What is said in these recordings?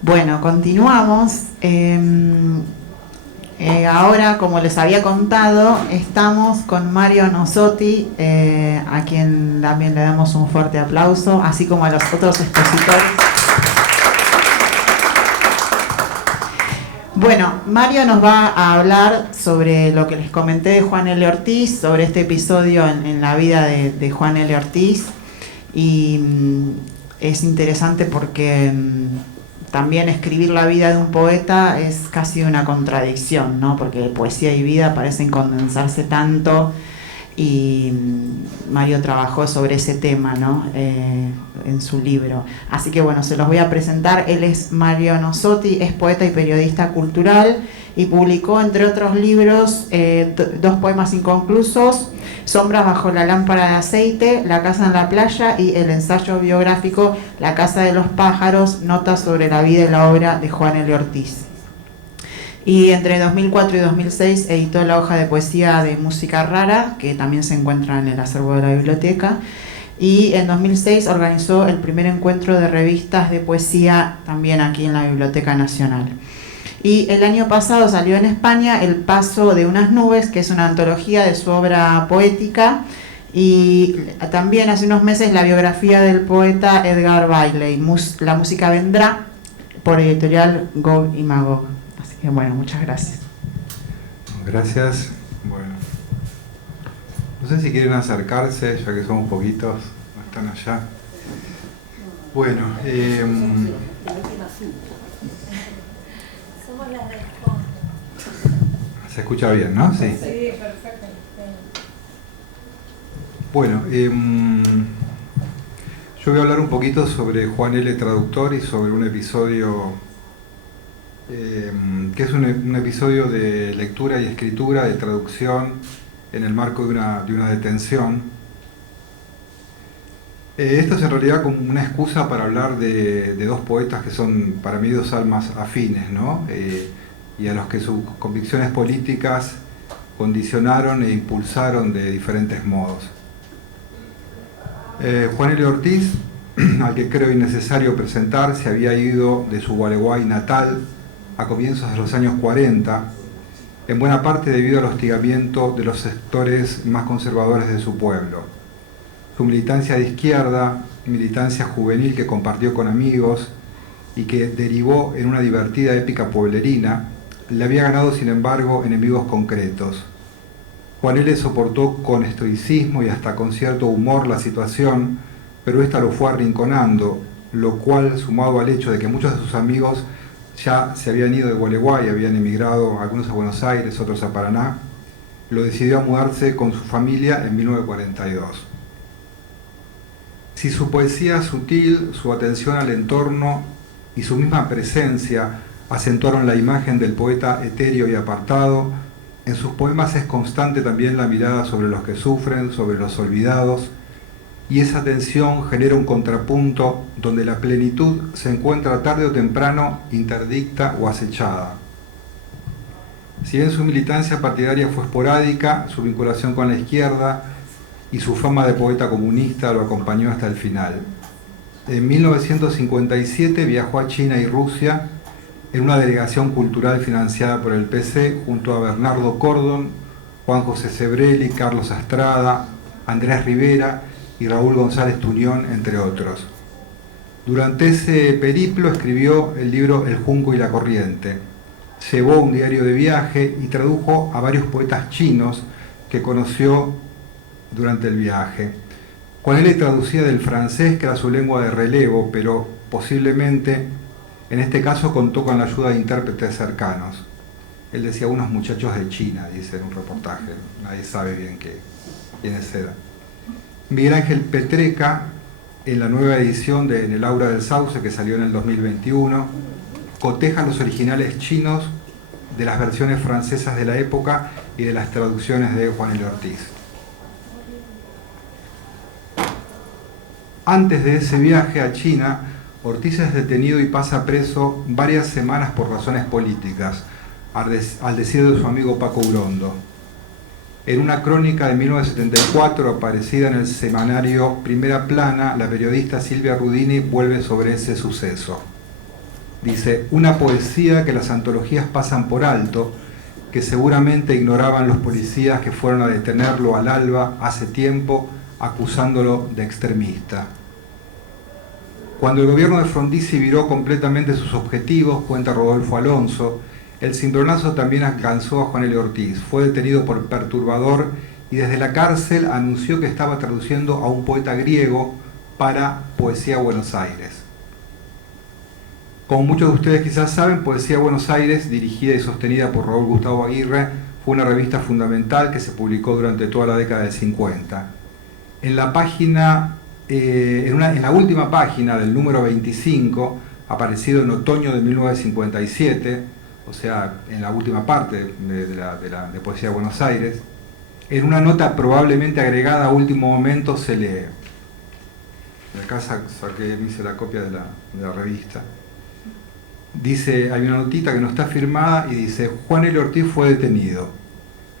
Bueno, continuamos. Ahora, como les había contado, estamos con Mario Nosotti, a quien también le damos un fuerte aplauso, así como a los otros expositores. Bueno, Mario nos va a hablar sobre lo que les comenté de Juan L. Ortiz, sobre este episodio en la vida de Juan L. Ortiz. Y es interesante porque también escribir la vida de un poeta es casi una contradicción, ¿no? Porque poesía y vida parecen condensarse tanto, y Mario trabajó sobre ese tema, ¿no? En su libro. Así que bueno, se los voy a presentar. Él es Mario Nosotti, es poeta y periodista cultural y publicó, entre otros libros, dos poemas inconclusos: Sombras bajo la lámpara de aceite, La casa en la playa, y el ensayo biográfico La casa de los pájaros, notas sobre la vida y la obra de Juan L. Ortiz. Y entre 2004 y 2006 editó la hoja de poesía de Música Rara, que también se encuentra en el acervo de la biblioteca. Y en 2006 organizó el primer encuentro de revistas de poesía también aquí en la Biblioteca Nacional. Y el año pasado salió en España El paso de unas nubes, que es una antología de su obra poética, y también hace unos meses la biografía del poeta Edgar Bailey, La música vendrá, por editorial Gog y Magog. Así que bueno, muchas gracias. Gracias. Bueno, no sé si quieren acercarse, ya que somos poquitos, no están allá. Bueno, se escucha bien, ¿no? Sí. Sí, perfecto. Bueno, yo voy a hablar un poquito sobre Juan L. Traductor y sobre un episodio que es un episodio de lectura y escritura, de traducción en el marco de una detención. Esto es en realidad como una excusa para hablar de dos poetas que son para mí dos almas afines, ¿no? Y a los que sus convicciones políticas condicionaron e impulsaron de diferentes modos. Juan L. Ortiz, al que creo innecesario presentar, se había ido de su Gualeguay natal a comienzos de los años 40, en buena parte debido al hostigamiento de los sectores más conservadores de su pueblo. Su militancia de izquierda, militancia juvenil que compartió con amigos y que derivó en una divertida épica pueblerina, le había ganado, sin embargo, enemigos concretos. Juan L. soportó con estoicismo y hasta con cierto humor la situación, pero esta lo fue arrinconando, lo cual, sumado al hecho de que muchos de sus amigos ya se habían ido de Gualeguay, habían emigrado, algunos a Buenos Aires, otros a Paraná, lo decidió a mudarse con su familia en 1942. Si su poesía sutil, su atención al entorno y su misma presencia acentuaron la imagen del poeta etéreo y apartado, en sus poemas es constante también la mirada sobre los que sufren, sobre los olvidados, y esa tensión genera un contrapunto donde la plenitud se encuentra tarde o temprano interdicta o acechada. Si bien su militancia partidaria fue esporádica, su vinculación con la izquierda y su fama de poeta comunista lo acompañó hasta el final. En 1957 viajó a China y Rusia en una delegación cultural financiada por el PC junto a Bernardo Cordon, Juan José Sebrelli, Carlos Astrada, Andrés Rivera y Raúl González Tuñón, entre otros. Durante ese periplo escribió el libro El Junco y la Corriente. Llevó un diario de viaje y tradujo a varios poetas chinos que conoció durante el viaje. Juan L. traducía del francés, que era su lengua de relevo, pero posiblemente en este caso contó con la ayuda de intérpretes cercanos. Él decía unos muchachos de China, dice en un reportaje, nadie sabe bien quiénes eran. Miguel Ángel Petreca, en la nueva edición de En el aura del sauce, que salió en el 2021, coteja los originales chinos de las versiones francesas de la época y de las traducciones de Juan L. Ortiz. Antes de ese viaje a China, Ortiz es detenido y pasa preso varias semanas por razones políticas, al decir de su amigo Paco Urondo. En una crónica de 1974 aparecida en el semanario Primera Plana, la periodista Silvia Rudini vuelve sobre ese suceso. Dice, una poesía que las antologías pasan por alto, que seguramente ignoraban los policías que fueron a detenerlo al alba hace tiempo, acusándolo de extremista. Cuando el gobierno de Frondizi viró completamente sus objetivos, cuenta Rodolfo Alonso, el cimbronazo también alcanzó a Juan L. Ortiz. Fue detenido por perturbador y desde la cárcel anunció que estaba traduciendo a un poeta griego para Poesía Buenos Aires. Como muchos de ustedes quizás saben, Poesía Buenos Aires, dirigida y sostenida por Raúl Gustavo Aguirre, fue una revista fundamental que se publicó durante toda la década del 50. En la página, en la última página del número 25, aparecido en otoño de 1957, o sea, en la última parte de Poesía Buenos Aires, en una nota probablemente agregada a último momento se lee. De acá me hice la copia de la revista. Dice, hay una notita que no está firmada y dice, Juan L. Ortiz fue detenido.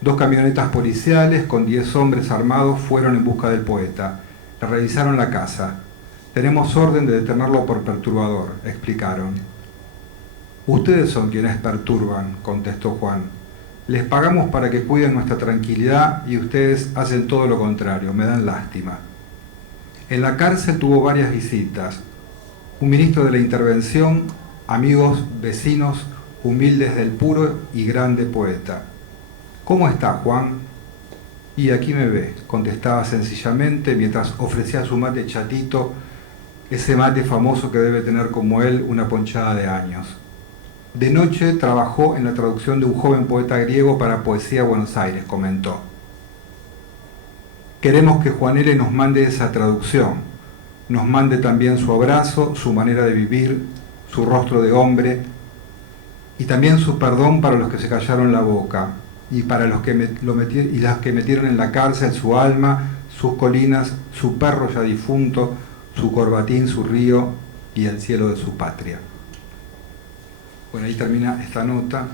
2 camionetas policiales con 10 hombres armados fueron en busca del poeta. Le revisaron la casa. Tenemos orden de detenerlo por perturbador, explicaron. Ustedes son quienes perturban, contestó Juan. Les pagamos para que cuiden nuestra tranquilidad y ustedes hacen todo lo contrario, me dan lástima. En la cárcel tuvo varias visitas. Un ministro de la Intervención, amigos, vecinos, humildes del puro y grande poeta. ¿Cómo está, Juan? Y aquí me ve, contestaba sencillamente mientras ofrecía su mate chatito, ese mate famoso que debe tener como él una ponchada de años. De noche trabajó en la traducción de un joven poeta griego para Poesía Buenos Aires, comentó. Queremos que Juan L. nos mande esa traducción, nos mande también su abrazo, su manera de vivir, su rostro de hombre, y también su perdón para los que se callaron la boca, y para los que las que metieron en la cárcel su alma, sus colinas, su perro ya difunto, su corbatín, su río y el cielo de su patria. Bueno, ahí termina esta nota.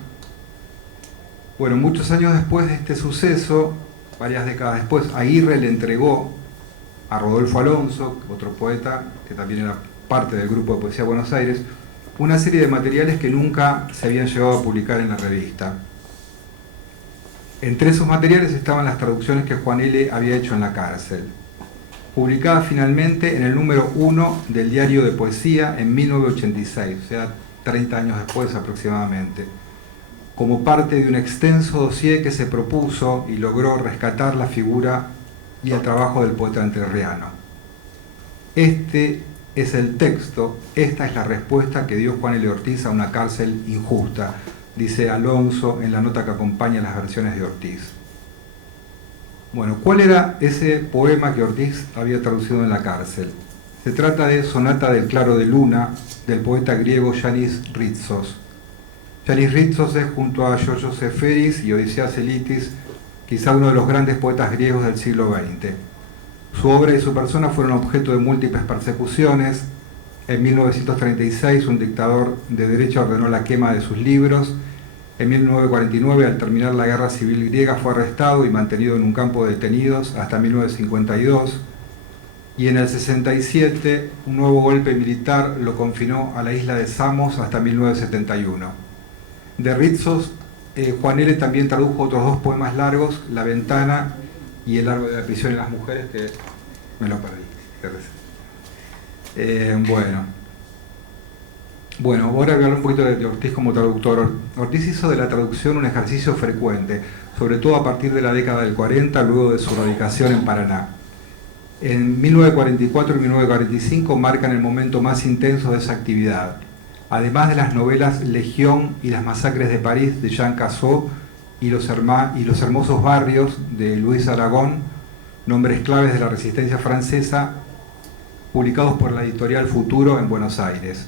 Bueno, muchos años después de este suceso, varias décadas después, Aguirre le entregó a Rodolfo Alonso, otro poeta que también era parte del grupo de Poesía Buenos Aires, una serie de materiales que nunca se habían llegado a publicar en la revista. Entre esos materiales estaban las traducciones que Juan L. había hecho en la cárcel, publicadas finalmente en el número 1 del Diario de Poesía en 1986, o sea, 30 años después aproximadamente, como parte de un extenso dossier que se propuso y logró rescatar la figura y el trabajo del poeta entrerriano. Este es el texto, esta es la respuesta que dio Juan L. Ortiz a una cárcel injusta, dice Alonso en la nota que acompaña las versiones de Ortiz. Bueno, ¿cuál era ese poema que Ortiz había traducido en la cárcel? Se trata de Sonata del Claro de Luna, del poeta griego Yanis Ritsos. Yanis Ritsos es, junto a Giorgio Seferis y Odisías Elitis, quizá uno de los grandes poetas griegos del siglo XX. Su obra y su persona fueron objeto de múltiples persecuciones. En 1936 un dictador de derecha ordenó la quema de sus libros. En 1949, al terminar la guerra civil griega, fue arrestado y mantenido en un campo de detenidos hasta 1952. Y en el 67, un nuevo golpe militar lo confinó a la isla de Samos hasta 1971. De Ritsos, Juan L. también tradujo otros 2 poemas largos, La Ventana y El Árbol de la Prisión en las Mujeres, que me lo perdí. Bueno, ahora voy a hablar un poquito de Ortiz como traductor. Ortiz hizo de la traducción un ejercicio frecuente, sobre todo a partir de la década del 40, luego de su radicación en Paraná. En 1944 y 1945 marcan el momento más intenso de esa actividad. Además de las novelas Legión y Las Masacres de París de Jean Cassot y Los Hermosos Barrios de Luis Aragón, nombres claves de la resistencia francesa, publicados por la editorial Futuro en Buenos Aires.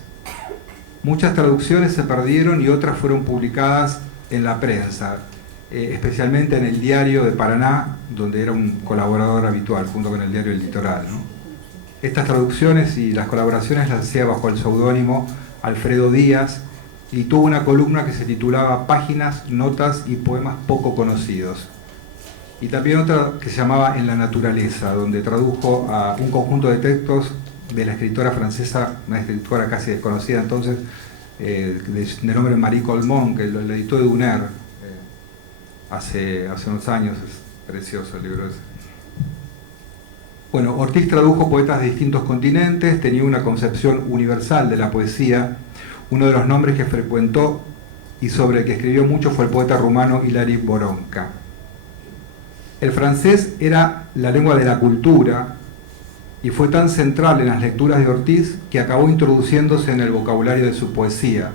Muchas traducciones se perdieron y otras fueron publicadas en la prensa, especialmente en el Diario de Paraná, donde era un colaborador habitual, junto con el Diario El Litoral, ¿no? Estas traducciones y las colaboraciones las hacía bajo el seudónimo Alfredo Díaz y tuvo una columna que se titulaba Páginas, Notas y Poemas Poco Conocidos. Y también otra que se llamaba En la Naturaleza, donde tradujo a un conjunto de textos de la escritora francesa, una escritora casi desconocida entonces, de nombre Marie Colmont, que lo editó Eduner hace unos años. Es precioso el libro ese. Bueno, Ortiz tradujo poetas de distintos continentes, tenía una concepción universal de la poesía. Uno de los nombres que frecuentó y sobre el que escribió mucho fue el poeta rumano Hilari Boronca. El francés era la lengua de la cultura y fue tan central en las lecturas de Ortiz que acabó introduciéndose en el vocabulario de su poesía.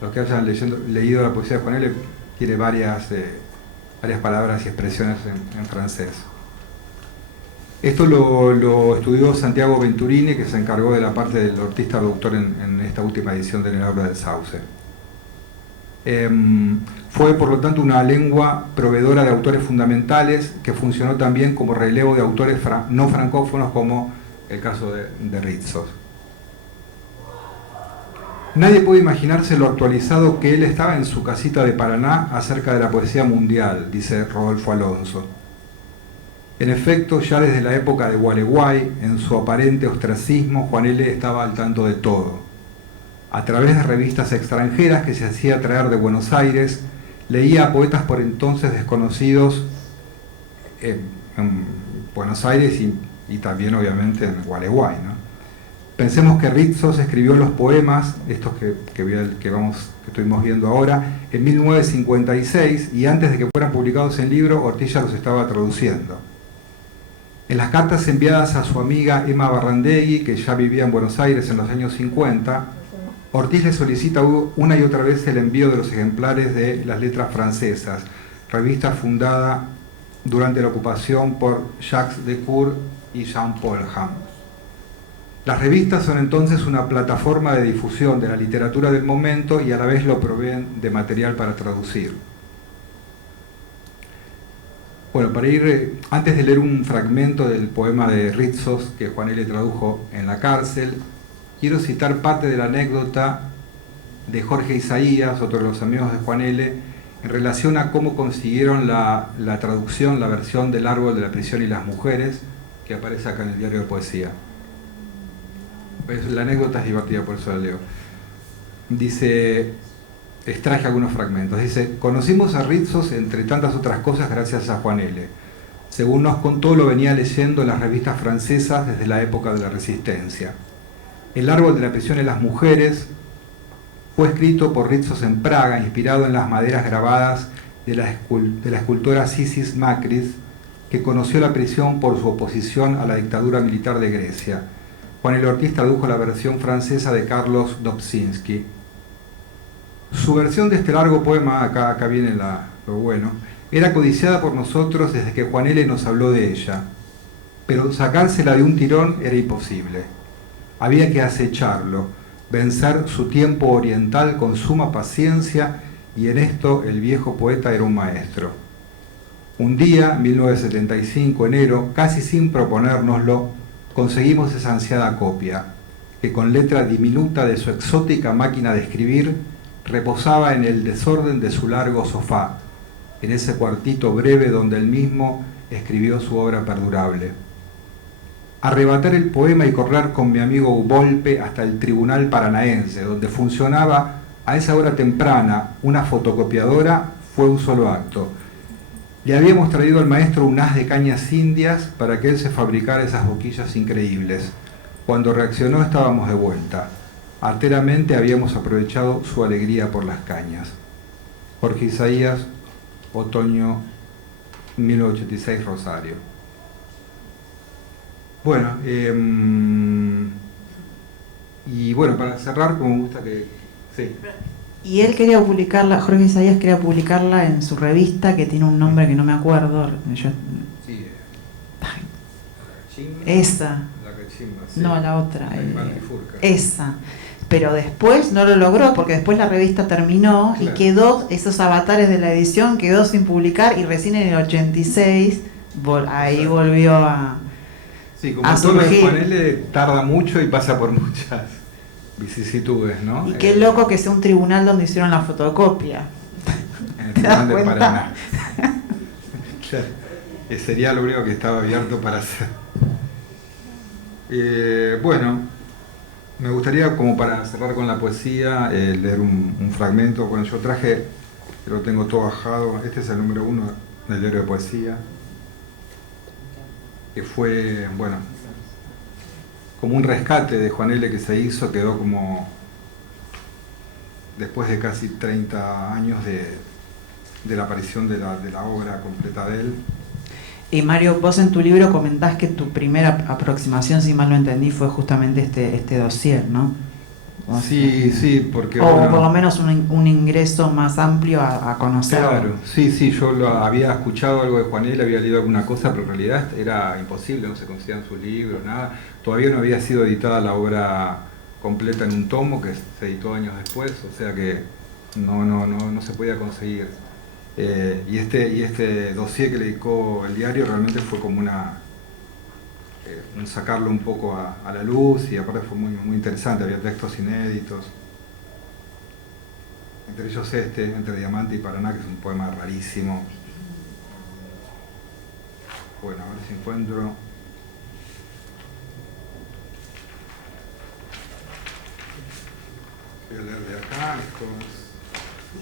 Los que hayan leído la poesía de Juan L. tiene varias palabras y expresiones en francés. Esto lo estudió Santiago Venturini, que se encargó de la parte del Ortiz traductor en esta última edición de En el Aura del Sauce. Fue, por lo tanto, una lengua proveedora de autores fundamentales que funcionó también como relevo de autores no francófonos, como el caso de Ritsos. Nadie puede imaginarse lo actualizado que él estaba en su casita de Paraná acerca de la poesía mundial, dice Rodolfo Alonso. En efecto, ya desde la época de Gualeguay, en su aparente ostracismo, Juan L. estaba al tanto de todo. A través de revistas extranjeras que se hacía traer de Buenos Aires, leía a poetas por entonces desconocidos en Buenos Aires y también obviamente en Gualeguay, ¿no? Pensemos que Ritsos escribió los poemas, estos que estuvimos viendo ahora, en 1956, y antes de que fueran publicados en libro, Ortiz ya los estaba traduciendo. En las cartas enviadas a su amiga Emma Barrandegui, que ya vivía en Buenos Aires en los años 50, Ortiz le solicita una y otra vez el envío de los ejemplares de Las Letras Francesas, revista fundada durante la ocupación por Jacques Decour y Jean-Paul Ham. Las revistas son entonces una plataforma de difusión de la literatura del momento y a la vez lo proveen de material para traducir. Bueno, antes de leer un fragmento del poema de Ritsos que Juan L. tradujo en la cárcel, quiero citar parte de la anécdota de Jorge Isaías, otro de los amigos de Juan L., en relación a cómo consiguieron la traducción, la versión del Árbol de la Prisión y las Mujeres, que aparece acá en el Diario de Poesía. La anécdota es divertida, por eso la leo. Dice, extraje algunos fragmentos. Dice: conocimos a Ritsos, entre tantas otras cosas, gracias a Juan L. Según nos contó, lo venía leyendo en las revistas francesas desde la época de la Resistencia. El Árbol de la Prisión y las Mujeres fue escrito por Ritsos en Praga, inspirado en las maderas grabadas de la escultora Sisis Makris, que conoció la prisión por su oposición a la dictadura militar de Grecia. Juan L. Ortiz tradujo la versión francesa de Carlos Dobzhinsky. Su versión de este largo poema, acá viene lo bueno, era codiciada por nosotros desde que Juan L. nos habló de ella, pero sacársela de un tirón era imposible. Había que acecharlo, vencer su tiempo oriental con suma paciencia, y en esto el viejo poeta era un maestro. Un día, 1975, enero, casi sin proponérnoslo, conseguimos esa ansiada copia, que con letra diminuta de su exótica máquina de escribir reposaba en el desorden de su largo sofá, en ese cuartito breve donde él mismo escribió su obra perdurable. Arrebatar el poema y correr con mi amigo Volpe hasta el Tribunal Paranaense, donde funcionaba a esa hora temprana una fotocopiadora, fue un solo acto. Le habíamos traído al maestro un haz de cañas indias para que él se fabricara esas boquillas increíbles. Cuando reaccionó estábamos de vuelta. Arteramente habíamos aprovechado su alegría por las cañas. Jorge Isaías, otoño 1986, Rosario. Bueno, y bueno, para cerrar, como me gusta que... Sí. Y él quería publicarla, Jorge Isaías quería publicarla en su revista, que tiene un nombre que no me acuerdo. Sí, esa. La Cachimba, sí. No, la otra. La esa. Pero después no lo logró, porque después la revista terminó, claro, y quedó, esos avatares de la edición quedó sin publicar, y recién en el 86 ahí volvió a... Sí, como todo lo de Juan L. tarda mucho y pasa por muchas vicisitudes, ¿no? Y qué loco que sea un tribunal donde hicieron la fotocopia. En el tribunal de Paraná. Claro, sería lo único que estaba abierto para hacer. Bueno, Me gustaría, como para cerrar con la poesía, leer un fragmento. Bueno, yo traje, lo tengo todo bajado, este es el número 1 del diario de poesía, que fue, bueno, como un rescate de Juan L. que se hizo, quedó como, después de casi 30 años de la aparición de la obra completa de él. Y Mario, vos en tu libro comentás que tu primera aproximación, si mal no entendí, fue justamente este dossier, ¿no? Sí, porque... O bueno, por lo menos un ingreso más amplio a conocerlo. Claro, sí, yo había escuchado algo de Juan L., había leído alguna cosa, pero en realidad era imposible, no se conocían sus libros, nada. Todavía no había sido editada la obra completa en un tomo, que se editó años después, o sea que no se podía conseguir. Y este dossier que le dedicó el diario realmente fue como un sacarlo un poco a la luz, y aparte fue muy interesante, había textos inéditos. Entre ellos Entre Diamante y Paraná, que es un poema rarísimo. Bueno, a ver si encuentro. Voy a leer de acá,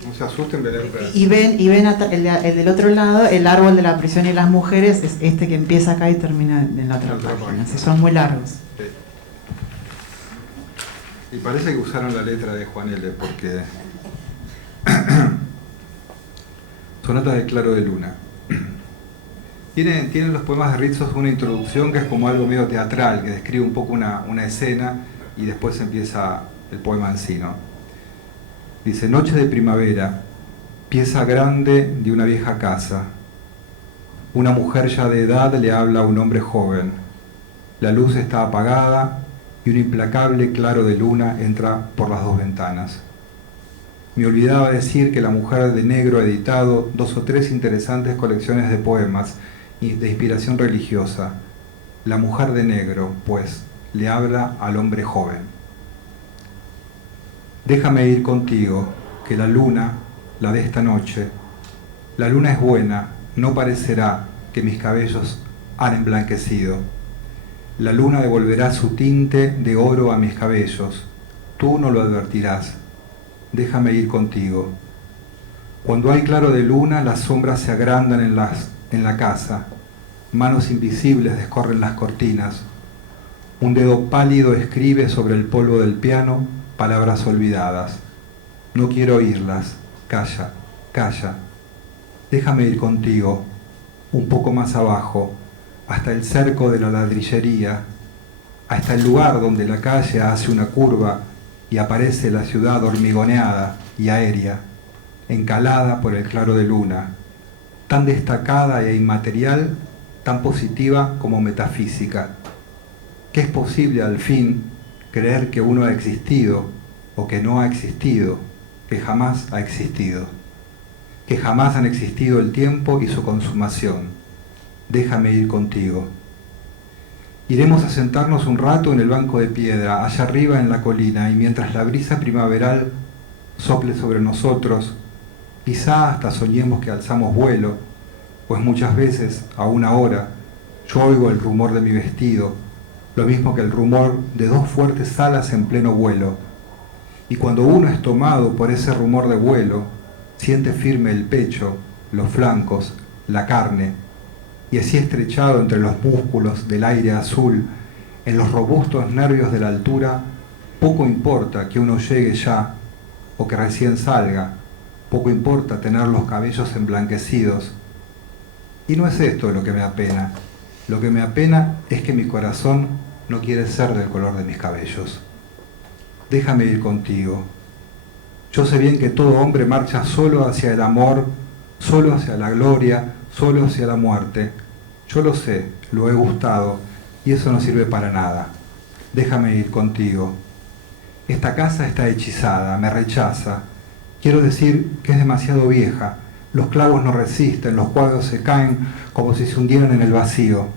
no se asusten, voy a leer. Y ven el del otro lado, el árbol de la prisión y las mujeres, es este que empieza acá y termina en la otra página. Sí, son muy largos. Sí. Y parece que usaron la letra de Juan L., porque... Sonata de Claro de Luna. Tienen los poemas de Rizos una introducción que es como algo medio teatral, que describe un poco una escena y después empieza el poema en sí, ¿no? Dice: noche de primavera, pieza grande de una vieja casa. Una mujer ya de edad le habla a un hombre joven. La luz está apagada y un implacable claro de luna entra por las dos ventanas. Me olvidaba decir que La Mujer de Negro ha editado 2 o 3 interesantes colecciones de poemas de inspiración religiosa. La Mujer de Negro, pues, le habla al hombre joven. Déjame ir contigo, que la luna, la de esta noche, la luna es buena, no parecerá que mis cabellos han emblanquecido. La luna devolverá su tinte de oro a mis cabellos. Tú no lo advertirás. Déjame ir contigo. Cuando hay claro de luna, las sombras se agrandan en la casa. Manos invisibles descorren las cortinas. Un dedo pálido escribe sobre el polvo del piano palabras olvidadas. No quiero oírlas. Calla, calla. Déjame ir contigo, un poco más abajo, hasta el cerco de la ladrillería, hasta el lugar donde la calle hace una curva y aparece la ciudad hormigoneada y aérea, encalada por el claro de luna, tan destacada e inmaterial, tan positiva como metafísica, que es posible al fin creer que uno ha existido o que no ha existido, que jamás ha existido, que jamás han existido el tiempo y su consumación. Déjame ir contigo. Iremos a sentarnos un rato en el banco de piedra, allá arriba en la colina, y mientras la brisa primaveral sople sobre nosotros, quizá hasta soñemos que alzamos vuelo, pues muchas veces, aún ahora, yo oigo el rumor de mi vestido, lo mismo que el rumor de 2 fuertes alas en pleno vuelo, y cuando uno es tomado por ese rumor de vuelo, siente firme el pecho, los flancos, la carne, y así estrechado entre los músculos del aire azul, en los robustos nervios de la altura, poco importa que uno llegue ya o que recién salga, poco importa tener los cabellos emblanquecidos. Y no es esto lo que me apena. Lo que me apena es que mi corazón no quiere ser del color de mis cabellos. Déjame ir contigo. Yo sé bien que todo hombre marcha solo hacia el amor, solo hacia la gloria, solo hacia la muerte. Yo lo sé, lo he gustado, y eso no sirve para nada. Déjame ir contigo. Esta casa está hechizada, me rechaza. Quiero decir que es demasiado vieja. Los clavos no resisten, los cuadros se caen como si se hundieran en el vacío.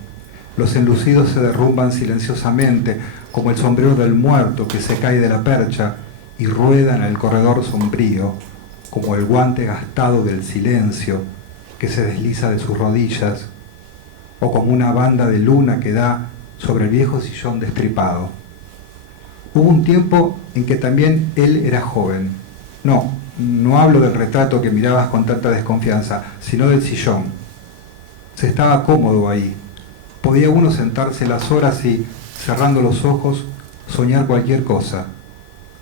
Los enlucidos se derrumban silenciosamente, como el sombrero del muerto que se cae de la percha y rueda en el corredor sombrío, como el guante gastado del silencio que se desliza de sus rodillas, o como una banda de luna que da sobre el viejo sillón destripado. Hubo un tiempo en que también él era joven. No hablo del retrato que mirabas con tanta desconfianza, sino del sillón. Se estaba cómodo ahí. Podía uno sentarse las horas y, cerrando los ojos, soñar cualquier cosa,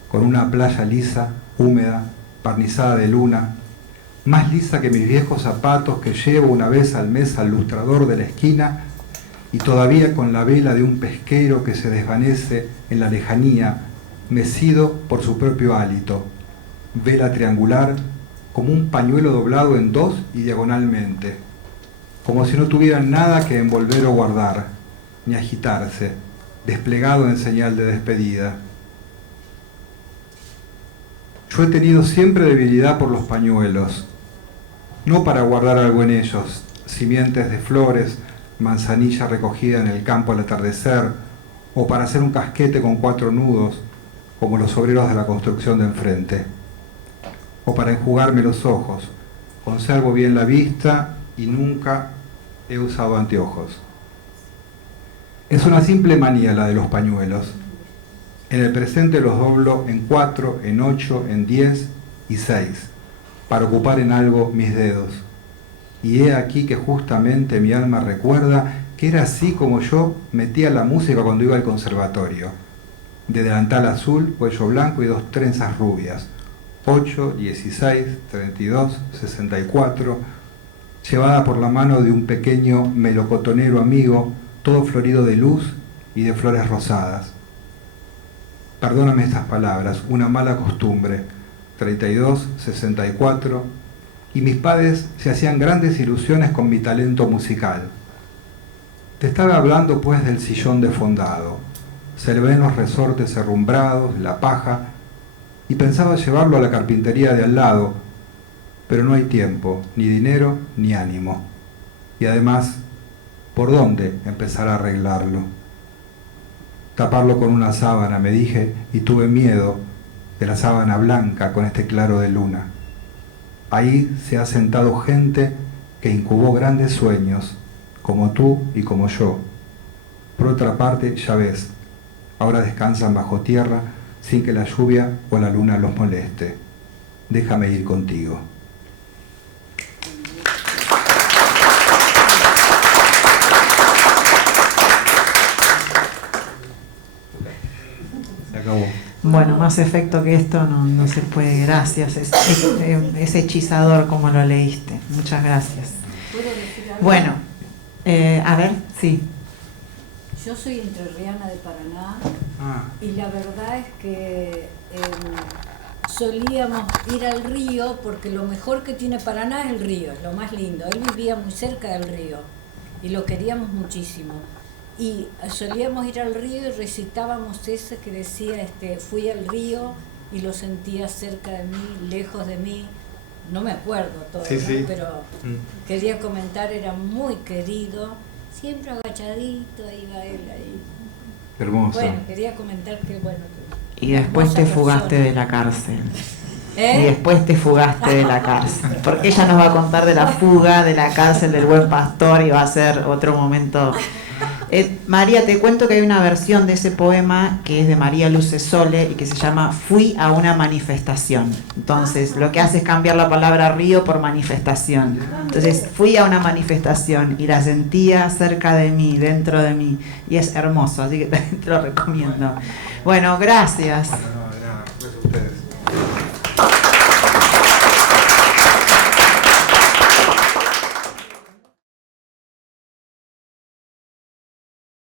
con una playa lisa, húmeda, barnizada de luna, más lisa que mis viejos zapatos que llevo una vez al mes al lustrador de la esquina, y todavía con la vela de un pesquero que se desvanece en la lejanía, mecido por su propio hálito, vela triangular, como un pañuelo doblado en dos y diagonalmente, como si no tuviera nada que envolver o guardar, ni agitarse, desplegado en señal de despedida. Yo he tenido siempre debilidad por los pañuelos, no para guardar algo en ellos, simientes de flores, manzanilla recogida en el campo al atardecer, o para hacer un casquete con 4 nudos, como los obreros de la construcción de enfrente, o para enjugarme los ojos. Conservo bien la vista y nunca he usado anteojos. Es una simple manía la de los pañuelos. En el presente los doblo en 4, en 8, en 10 y 6, para ocupar en algo mis dedos. Y he aquí que justamente mi alma recuerda que era así como yo metía la música cuando iba al conservatorio. De delantal azul, cuello blanco y 2 trenzas rubias. 8, 16, 32, 64, llevada por la mano de un pequeño melocotonero amigo, todo florido de luz y de flores rosadas. Perdóname estas palabras, una mala costumbre. 32, 64, y mis padres se hacían grandes ilusiones con mi talento musical. Te estaba hablando pues del sillón defondado. Se le ven los resortes herrumbrados, la paja, y pensaba llevarlo a la carpintería de al lado, pero no hay tiempo, ni dinero, ni ánimo. Y además, ¿por dónde empezar a arreglarlo? Taparlo con una sábana, me dije, y tuve miedo de la sábana blanca con este claro de luna. Ahí se ha sentado gente que incubó grandes sueños, como tú y como yo. Por otra parte, ya ves, ahora descansan bajo tierra sin que la lluvia o la luna los moleste. Déjame ir contigo. Se acabó. Bueno, más efecto que esto no se puede. Gracias. Es hechizador como lo leíste. Muchas gracias. ¿Puedo decir algo? Bueno, a ver, sí. Yo soy entrerriana de Paraná y la verdad es que solíamos ir al río porque lo mejor que tiene Paraná es el río, es lo más lindo. Él vivía muy cerca del río y lo queríamos muchísimo. Y solíamos ir al río y recitábamos ese que decía, fui al río y lo sentía cerca de mí, lejos de mí. No me acuerdo todo, sí, ¿no? sí. Pero quería comentar, era muy querido, siempre agachadito, iba él ahí. Hermoso. Bueno, quería comentar que, bueno... Y después te fugaste de la cárcel. ¿Eh? Y después te fugaste de la cárcel. Porque ella nos va a contar de la fuga de la cárcel del Buen Pastor y va a ser otro momento. María, te cuento que hay una versión de ese poema que es de María Luce Sole y que se llama Fui a una manifestación. Entonces, lo que hace es cambiar la palabra río por manifestación. Entonces, fui a una manifestación y la sentía cerca de mí, dentro de mí. Y es hermoso, así que te lo recomiendo. Bueno, gracias.